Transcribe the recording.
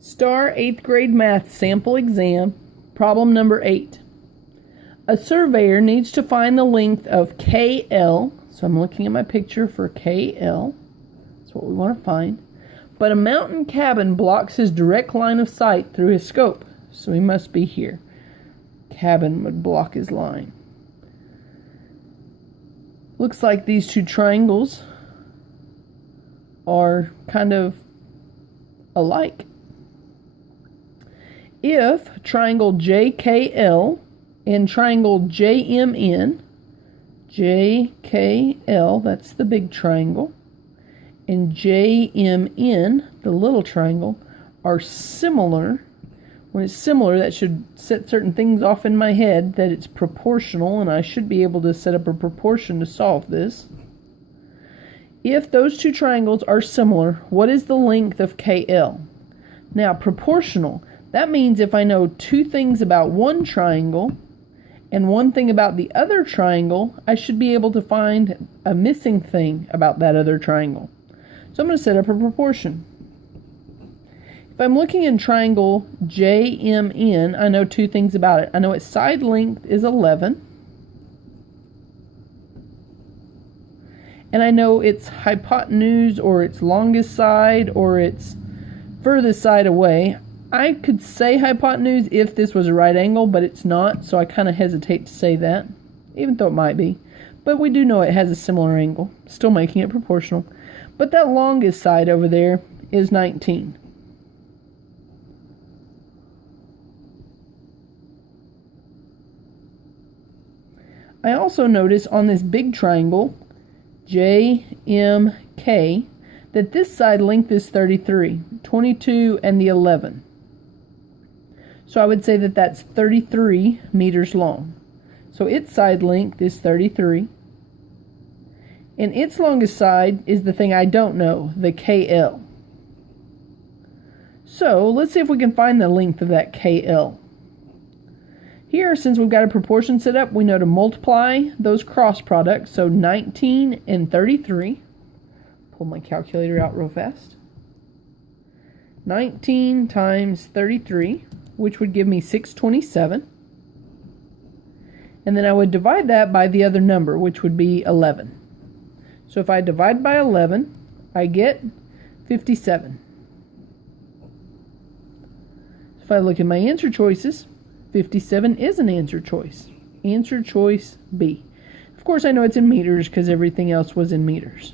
Staar 8th grade math sample exam, problem number 8. A surveyor needs to find the length of KL, so I'm looking at my picture for KL, that's what we want to find, but a mountain cabin blocks his direct line of sight through his scope, so he must be here. Cabin would block his line. Looks like these two triangles are kind of alike. If triangle JKL and triangle JMN, JKL, that's the big triangle, and JMN, the little triangle, are similar. When it's similar, that should set certain things off in my head that it's proportional, and I should be able to set up a proportion to solve this. If those two triangles are similar, what is the length of KL? Now, proportional, that means if I know two things about one triangle and one thing about the other triangle, I should be able to find a missing thing about that other triangle. So I'm going to set up a proportion. If I'm looking in triangle JMN, I know two things about it. I know its side length is 11. And I know its hypotenuse, or its longest side, or its furthest side away. I could say hypotenuse if this was a right angle, but it's not, so I kind of hesitate to say that, even though it might be. But we do know it has a similar angle, still making it proportional. But that longest side over there is 19. I also notice on this big triangle, JMK, that this side length is 33, 22 and the 11. So I would say that that's 33 meters long. So its side length is 33. And its longest side is the thing I don't know, the KL. So let's see if we can find the length of that KL. Here, since we've got a proportion set up, we know to multiply those cross products. So 19 and 33. Pull my calculator out real fast. 19 times 33, which would give me 627. And then I would divide that by the other number, which would be 11. So if I divide by 11, I get 57. If I look at my answer choices, 57 is an answer choice. Answer choice B. Of course, I know it's in meters because everything else was in meters.